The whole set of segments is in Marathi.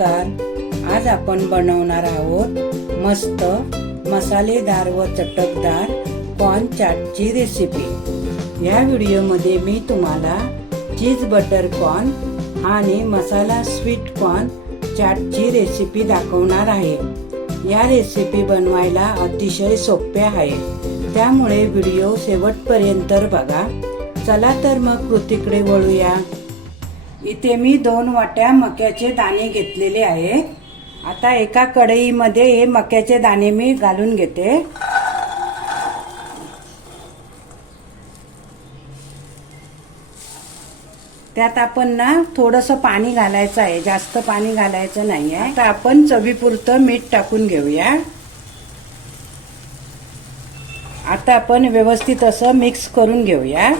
नमस्कार. आज आपण बनवणार आहोत मस्त मसालेदार व चटकदार कॉर्न चाटची रेसिपी या व्हिडिओमध्ये मी तुम्हाला चीज बटर कॉर्न आणि मसाला स्वीट कॉर्न चाटची रेसिपी दाखवणार आहे. या रेसिपी बनवायला अतिशय सोप्या आहे. त्यामुळे व्हिडिओ शेवटपर्यंत बघा. चला तर मग कृतीकडे वळूया. इथे मी दोन वाट्या मक्याचे दाणे घेतलेले आहेत. आता एका कढईमध्ये हे मक्याचे दाणे मी घालून घेते. त्यात आपण ना थोडंसं पाणी घालायचं आहे. जास्त पाणी घालायचं नाही आहे तर आपण चवीपुरतं मीठ टाकून घेऊया. आता आपण व्यवस्थित असं मिक्स करून घेऊया.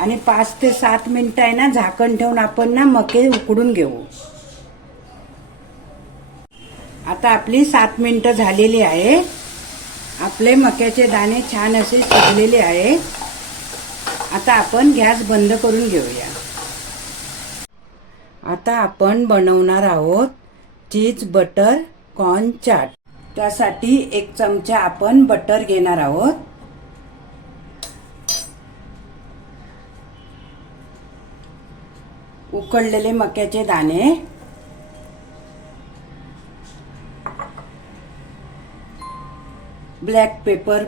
आणि पाच ते सात मिनिटं आहे ना झाकण ठेवून आपण ना मके उकडून घेऊ. आता आपली सात मिनिटं झालेली आहे. आपले मक्याचे दाणे छान असे शिजलेले आहे. आता आपण गॅस बंद करून घेऊया. आता आपण बनवणार आहोत चीज बटर कॉर्न चाट. त्यासाठी एक चमचा आपण बटर घेणार आहोत. उकडलेले मक्याचे दाणे. Black pepper.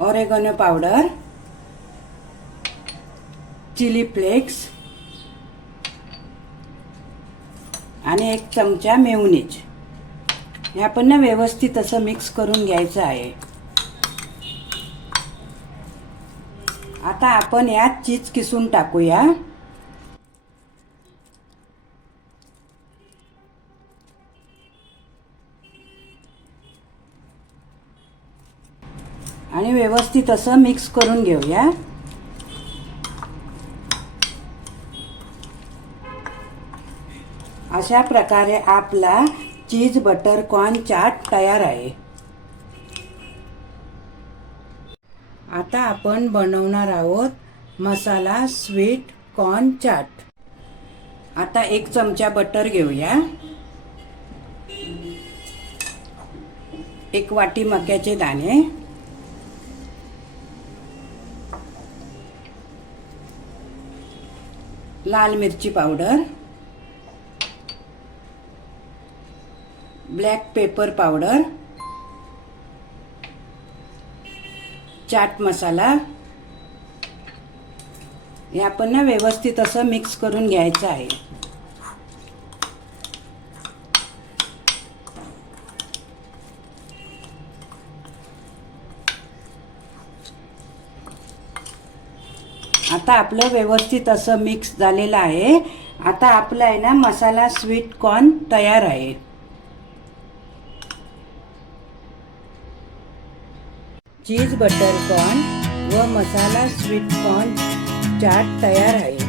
Oregano powder chilli flakes आणि एक चमचा मेवनीज ह्या पण ना व्यवस्थित असं मिक्स करून घ्यायचं आहे. आता आपण यात चीज किसून टाकूया. आणि व्यवस्थित असं मिक्स करून घेऊया. अशा प्रकारे आपला चीज बटर कॉर्न चाट तयार आहे. आता आपण बनवणार आहोत मसाला स्वीट कॉर्न चाट. आता एक चमचा बटर घेऊया. एक वाटी मक्याचे दाणे. लाल मिरची powder. Black pepper powder. Chaat masala. हे आपण ना व्यवस्थित असं मिक्स करून घ्यायचं आहे. आता आपलं व्यवस्थित असं मिक्स झालेलं आहे. आता आपला आहे ना मसाला स्वीट कॉर्न तयार आहे. चीज बटर कॉर्न व मसाला स्वीट कॉर्न चाट तयार आहे.